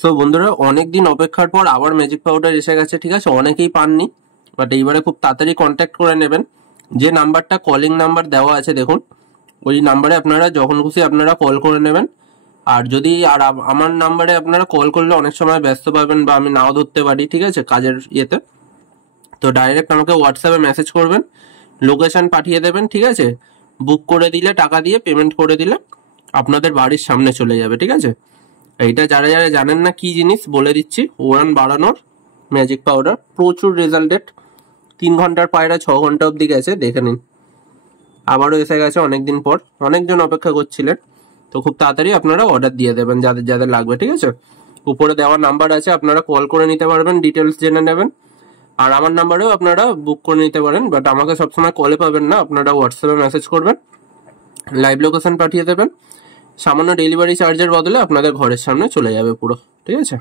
So বন্ধুরা, অনেকদিন অপেক্ষার পর আবার ম্যাজিক পাউডার এসে গেছে, ঠিক আছে। অনেকেই পাননি, বাট এইবারে খুব তাড়াতাড়ি কন্ট্যাক্ট করে নেবেন। যে নাম্বারটা কলিং নাম্বার দেওয়া আছে দেখুন, ওই নাম্বারে আপনারা যখন খুশি আপনারা কল করে নেবেন। আর যদি আমার নাম্বারে আপনারা কল করলে অনেক সময় ব্যস্ত পাবেন বা আমি নাও ধরতে পারি, ঠিক আছে, কাজের ইয়েতে। তো ডাইরেক্ট আমাকে হোয়াটসঅ্যাপে মেসেজ করবেন, লোকেশন পাঠিয়ে দেবেন, ঠিক আছে। বুক করে দিলে, টাকা দিয়ে পেমেন্ট করে দিলে আপনাদের বাড়ির সামনে চলে যাবে, ঠিক আছে। এইটা যারা যারা জানেন না কি জিনিস বলে দিচ্ছি, ওয়ান বাড়ানোর ম্যাজিক পাউডার, প্রচুর রেজাল্টেড। 3 ঘন্টার পায়রা 6 ঘন্টা অবধি গেছে, দেখে নিন। আবারও এসে গেছে অনেকদিন পর, অনেকজন অপেক্ষা করছিলেন। তো খুব তাড়াতাড়ি আপনারা অর্ডার দিয়ে দেবেন যাদের যাদের লাগবে, ঠিক আছে। উপরে দেওয়া নাম্বার আছে, আপনারা কল করে নিতে পারবেন, ডিটেলস জেনে নেবেন। আর আমার নাম্বারেও আপনারা বুক করে নিতে পারেন, বাট আমাকে সবসময় কলে পাবেন না, আপনারা হোয়াটসঅ্যাপে মেসেজ করবেন, লাইভ লোকেশন পাঠিয়ে দেবেন। সামান্য ডেলিভারি চার্জের বদলে আপনাদের ঘরের সামনে চলে যাবে পুরো, ঠিক আছে।